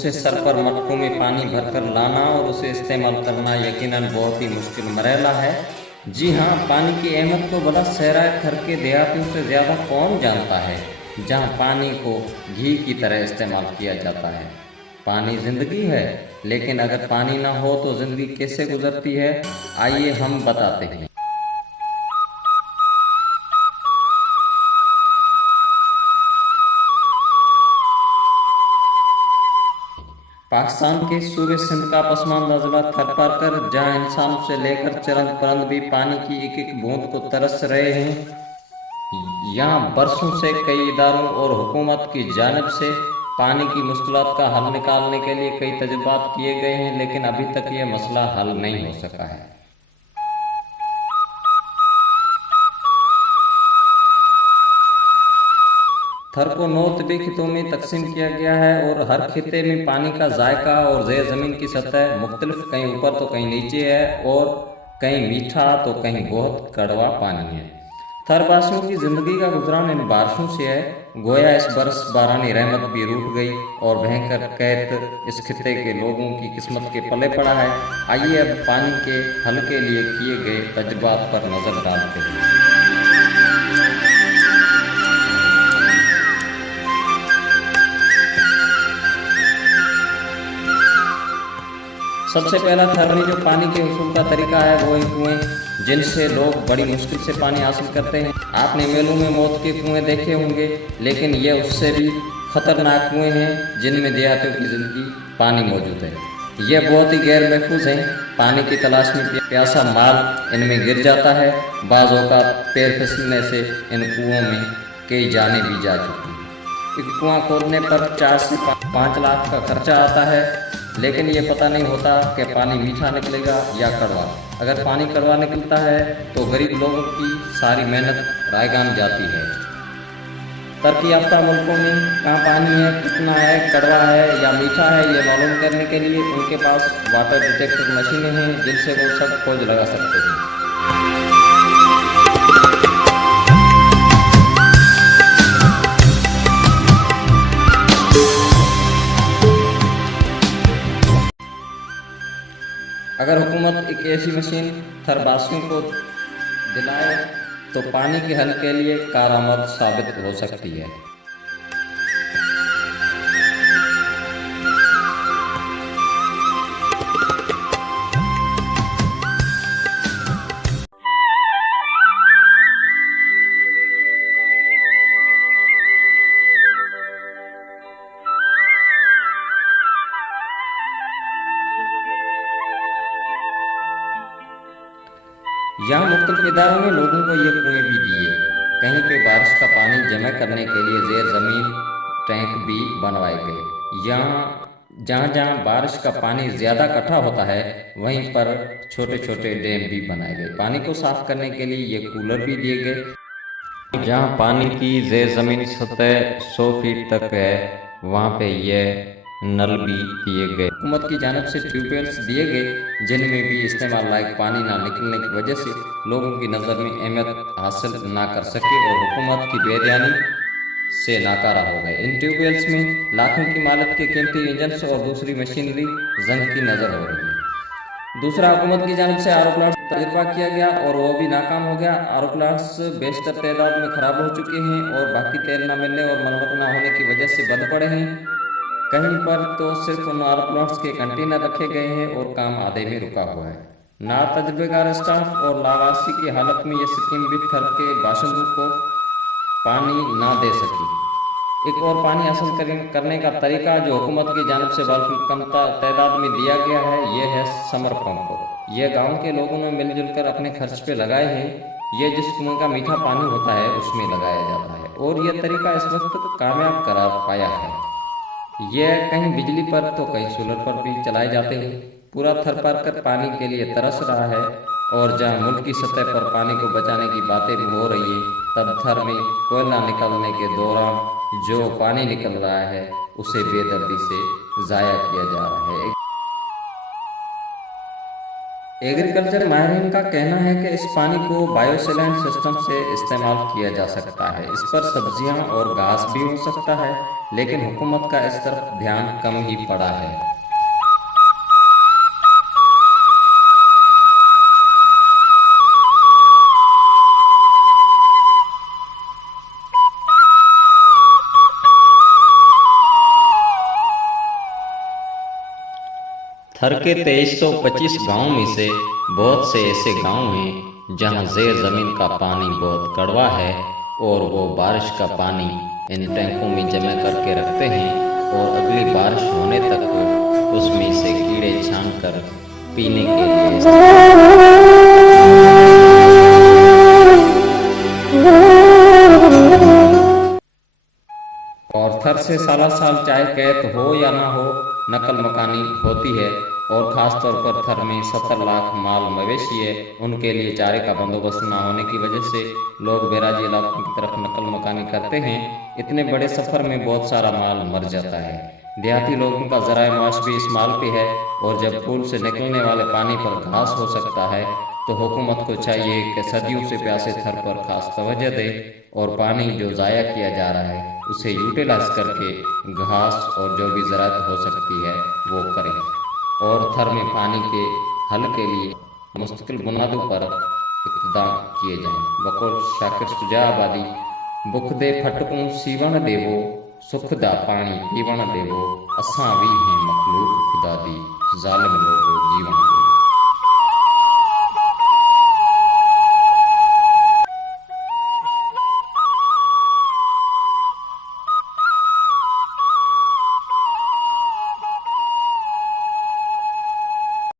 से सर पर मटकों में पानी भरकर लाना और उसे इस्तेमाल करना यकीनन बहुत ही मुश्किल मरहला है। जी हाँ, पानी की अहमियत को भला सहराए थर के देहातियों से ज़्यादा कौन जानता है, जहाँ पानी को घी की तरह इस्तेमाल किया जाता है। पानी ज़िंदगी है, लेकिन अगर पानी ना हो तो ज़िंदगी कैसे गुजरती है, आइए हम बताते हैं। पाकिस्तान के सूबे सिंध का पसमानदा जिला थरपारकर, जहाँ इंसान से लेकर चरंद परंद भी पानी की एक एक बूंद को तरस रहे हैं। यहाँ बरसों से कई इदारों और हुकूमत की जानिब से पानी की मुश्किलात का हल निकालने के लिए कई तजुर्बात किए गए हैं, लेकिन अभी तक ये मसला हल नहीं हो सका है। थर को 9 तबी खितों में तकसीम किया गया है और हर खिते में पानी का जायका और ज़ेर ज़मीन की सतह मुख्तलिफ, कहीं ऊपर तो कहीं नीचे है, और कहीं मीठा तो कहीं बहुत कड़वा पानी है। थरवासियों की ज़िंदगी का गुजरान इन बारिशों से है। गोया इस बरस बारानी रहमत भी रूठ गई और भयंकर कैद इस खिते के लोगों की किस्मत के पले पड़ा है। आइए अब पानी के हल के लिए किए गए तजुर्बात पर नज़र डालते हैं। सबसे पहला थर में जो पानी के हुसूल का तरीका है वो है कुएं, जिनसे लोग बड़ी मुश्किल से पानी हासिल करते हैं। आपने मेलों में मौत के कुएं देखे होंगे, लेकिन ये उससे भी खतरनाक कुएं हैं जिनमें देहातियों की जिंदगी पानी मौजूद है। ये बहुत ही गैर महफूज हैं। पानी की तलाश में प्यासा माल इनमें गिर जाता है। बाज़ औक़ात पैर फिसलने से इन कुओं में कई जानें भी जा चुकी हैं। एक कुआं खोदने पर 4 से 5 लाख का खर्चा आता है, लेकिन ये पता नहीं होता कि पानी मीठा निकलेगा या कड़वा। अगर पानी कड़वा निकलता है तो गरीब लोगों की सारी मेहनत रायगान जाती है। तरक्की याफ्ता मुल्कों में कहाँ पानी है, कितना है, कड़वा है या मीठा है, ये मालूम करने के लिए उनके पास वाटर डिटेक्टर मशीनें हैं, जिनसे वो सब खोज लगा सकते हैं। अगर हुकूमत एक ऐसी मशीन थरवासियों को दिलाए तो पानी के हल के लिए कारआमद साबित हो सकती है। यहाँ मुख्तलिफ इदारों में लोगों को ये कुएं भी दिए। कहीं पे बारिश का पानी जमा करने के लिए ज़ेर ज़मीन टैंक भी बनवाए गए। जहाँ जहाँ बारिश का पानी ज़्यादा इकट्ठा होता है, वहीं पर छोटे छोटे डैम भी बनाए गए। पानी को साफ करने के लिए ये कूलर भी दिए गए। जहाँ पानी की ज़ेर ज़मीन सतह 100 फीट तक है, वहाँ पे ये नल भी दिए गए। हुकूमत की जानिब से ट्यूबवेल्स दिए गए, जिनमें भी इस्तेमाल लायक पानी ना निकलने की वजह से लोगों की नज़र में अहमियत हासिल ना कर सके और हुकूमत की बेध्यानी से नाकारा हो गए। इन ट्यूबवेल्स में लाखों की मालिक के कीमती इंजन और दूसरी मशीनरी जंग की नज़र हो रही है। दूसरा, हुकूमत की जानिब से आर ओ प्लांट्स तजुर्बा किया गया और वो भी नाकाम हो गया। आर ओ प्लांट्स बेशतर तादाद में ख़राब हो चुके हैं और बाकी तेल ना मिलने और मरम्मत ना होने की वजह से बंद पड़े हैं। कहीं पर तो सिर्फ उन आर प्लांट्स के कंटेनर रखे गए हैं और काम आधे में रुका हुआ है। ना तजुर्बेकार स्टाफ और लावासी की हालत में ये स्कीम भी थर के बाशिंदों को पानी ना दे सकी। एक और पानी हासिल करने का तरीका जो हुकूमत की जानिब से बिल्कुल कम तादाद में दिया गया है, ये है समर पंप। यह गाँव के लोगों ने मिलजुल कर अपने खर्च पे लगाए हैं। ये जिस कुएं का मीठा पानी होता है उसमें लगाया जाता है और यह तरीका इस वक्त कामयाब करार पाया है। यह कहीं बिजली पर तो कहीं सोलर पर भी चलाए जाते हैं। पूरा थरपारकर पानी के लिए तरस रहा है और जहां मुल्क की सतह पर पानी को बचाने की बातें भी हो रही हैं, तब थर में कोयला निकलने के दौरान जो पानी निकल रहा है उसे बेदर्दी से ज़ाया किया जा रहा है। एग्रीकल्चर माहिरीन का कहना है कि इस पानी को बायोसैलेंट सिस्टम से इस्तेमाल किया जा सकता है। इस पर सब्जियां और घास भी हो सकता है, लेकिन हुकूमत का इस तरफ ध्यान कम ही पड़ा है। थर के 2325 गांव में से बहुत से ऐसे गांव हैं जहां ज़ेर ज़मीन का पानी बहुत कड़वा है, और वो बारिश का पानी इन टैंकों में जमा करके रखते हैं और अगली बारिश होने तक उसमें से कीड़े छान कर पीने के लिए और थर से साला साल चाहे कैद हो या ना हो, नकल मकानी होती है। और ख़ास तौर पर थर में 70 लाख माल मवेशी है, उनके लिए चारे का बंदोबस्त ना होने की वजह से लोग बैराजी इलाकों की तरफ नकल मकानी करते हैं। इतने बड़े सफ़र में बहुत सारा माल मर जाता है। देहाती लोगों का ज़राए माश भी इस माल पे है, और जब पुल से निकलने वाले पानी पर घास हो सकता है तो हुकूमत को चाहिए कि सदियों से प्यासे थर पर खास तवज्जो दे और पानी जो ज़ाया किया जा रहा है उसे यूटिलाइज करके घास और जो भी ज़राअत हो सकती है वो करें, और थर में पानी के हल के लिए मुस्तकिल बुनियादों पर इक़दाम किए जाएं। बकौल शाकिर शुजा आबादी, बुख दे फटकूं सीवण देवो, सुख दा पानी पीवण देवो, असां भी हैं मखलूक खुदा दी, ज़ालिम लोगो जीवन